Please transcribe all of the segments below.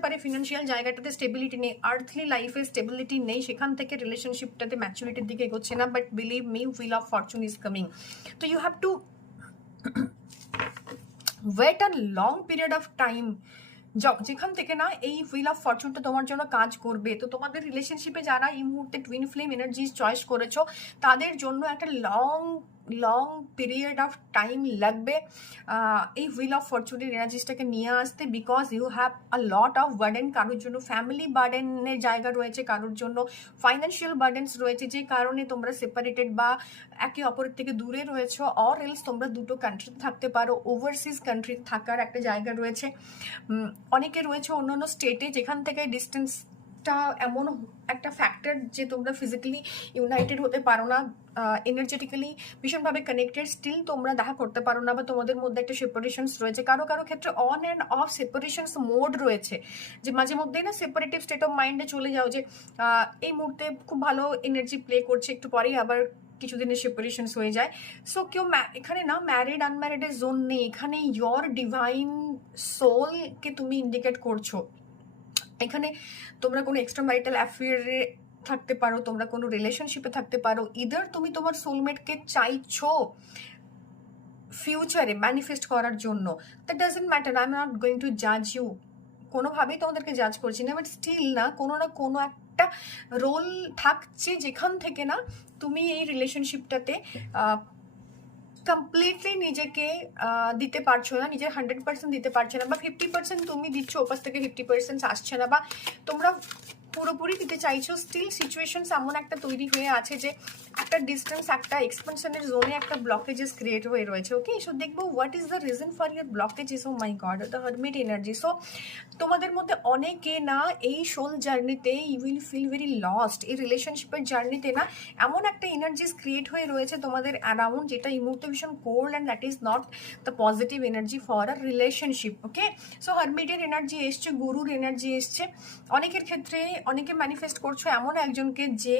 পারে ফিনান্সিয়াল জায়গাটাতে স্টেবিলিটি নেই, আর্থলি লাইফে স্টেবিলিটি নেই, সেখান থেকে রিলেশনশিপটাতে ম্যাচুরিটির দিকে এগোচ্ছে না, but believe me wheel of fortune is coming. তো you have to wait a long period of time, যেখান থেকে না এই হুইল অফ ফরচুনটা তোমার জন্য কাজ করবে। তো তোমাদের রিলেশনশিপে যারা এই মুহূর্তে টুইন ফ্লেম এনার্জি চয়েস করেছো, তাদের জন্য একটা লং পিরিয়ড অফ টাইম লাগবে এই হুইল অফ ফরচুনের এনার্জিসটাকে নিয়ে আসতে, because you have a lot of burden. কারোর জন্য ফ্যামিলি বার্ডেনের জায়গা রয়েছে, কারোর জন্য ফাইন্যান্সিয়াল বার্ডেন্স রয়েছে, যে কারণে তোমরা সেপারেটেড বা একে অপরের থেকে দূরে রয়েছো, অর এলস তোমরা দুটো কান্ট্রিতে থাকতে পারো, ওভারসিজ কান্ট্রিতে থাকার একটা জায়গা রয়েছে। অনেকে রয়েছে অন্য অন্য স্টেটে, যেখান থেকে ডিস্টেন্সটা এমন একটা ফ্যাক্টর যে তোমরা ফিজিক্যালি ইউনাইটেড হতে পারো না, এনার্জেটিক্যালি ভীষণভাবে কানেক্টেড, স্টিল তোমরা দেখা করতে পারো না, বা তোমাদের মধ্যে একটা সেপারেশনস রয়েছে। কারো কারো ক্ষেত্রে অন অ্যান্ড অফ সেপারেশনস মোড রয়েছে, যে মাঝে মধ্যেই না সেপারেটিভ স্টেট অফ মাইন্ডে চলে যাও, যে এই মুহূর্তে খুব ভালো এনার্জি প্লে করছে, একটু পরেই আবার কিছুদিনের সেপারেশনস হয়ে যায়। সো কেউ এখানে না ম্যারিড আনম্যারিডের জোন নেই, এখানে ইয়োর ডিভাইন সোলকে তুমি ইন্ডিকেট করছো। এখানে তোমরা কোনো এক্সট্রা ম্যারিটাল অ্যাফেয়ারে থাকতে পারো, তোমরা কোনো রিলেশনশিপে থাকতে পারো, ইদার তুমি তোমার সোলমেটকে চাইছো ফিউচারে ম্যানিফেস্ট করার জন্য। That doesn't matter, I am not going to জাজ ইউ, কোনোভাবেই তোমাদেরকে জাজ করছি না, বাট স্টিল না কোনো একটা রোল থাকছে যেখান থেকে না তুমি এই রিলেশনশিপটাতে কমপ্লিটলি নিজেকে দিতে পারছো না, নিজের 100% দিতে পারছো না, বা 50% তুমি দিচ্ছ, ওপাশ থেকে 50% আসছে না, বা তোমরা পুরোপুরি দিতে চাইছো, স্টিল সিচুয়েশনস এমন একটা তৈরি হয়ে আছে যে একটা ডিস্টেন্স, একটা এক্সপেনশনের জোনে একটা ব্লকেজেস ক্রিয়েট হয়ে রয়েছে। ওকে, সো দেখবো what is the reason for your blockages. Oh my god, the hermit energy. So তোমাদের মধ্যে অনেকে না এই সোল জার্নিতে you will feel very lost, এই রিলেশনশিপের জার্নিতে না এমন একটা এনার্জিস ক্রিয়েট হয়ে রয়েছে তোমাদের অ্যারাউন্ড, যেটা এই মুহূর্তে ভীষণ cold, and that is not the positive energy for a relationship. Okay, so হারমিটের এনার্জি এসছে, গুরুর এনার্জি এসছে। অনেকের ক্ষেত্রে অনেকে ম্যানিফেস্ট করছো এমন একজনকে যে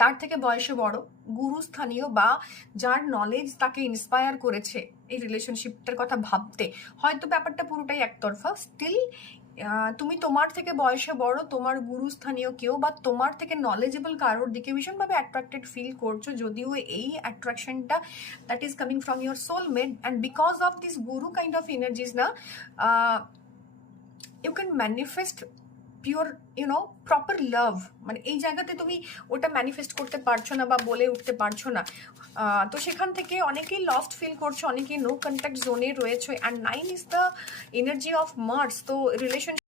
তার থেকে বয়সে বড়, গুরুস্থানীয়, বা যার নলেজ তাকে ইন্সপায়ার করেছে এই রিলেশনশিপটার কথা ভাবতে। হয়তো ব্যাপারটা পুরোটাই একতরফা, স্টিল তুমি তোমার থেকে বয়সে বড়, তোমার গুরুস্থানীয় কেউ, বা তোমার থেকে নলেজেবল কারোর দিকে ভীষণভাবে অ্যাট্রাক্টেড ফিল করছো, যদিও এই অ্যাট্রাকশনটা that is coming from your soulmate, and because of this guru kind of energies না you can manifest pure proper love. মানে এই জায়গাতে তুমি ওটা ম্যানিফেস্ট করতে পারছো না বা বলে উঠতে পারছো না। তো সেখান থেকে অনেকেই লস্ট ফিল করছো, অনেকেই নো কন্ট্যাক্ট জোনে রয়েছে, and 9 is the energy of Mars. তো রিলেশনশিপ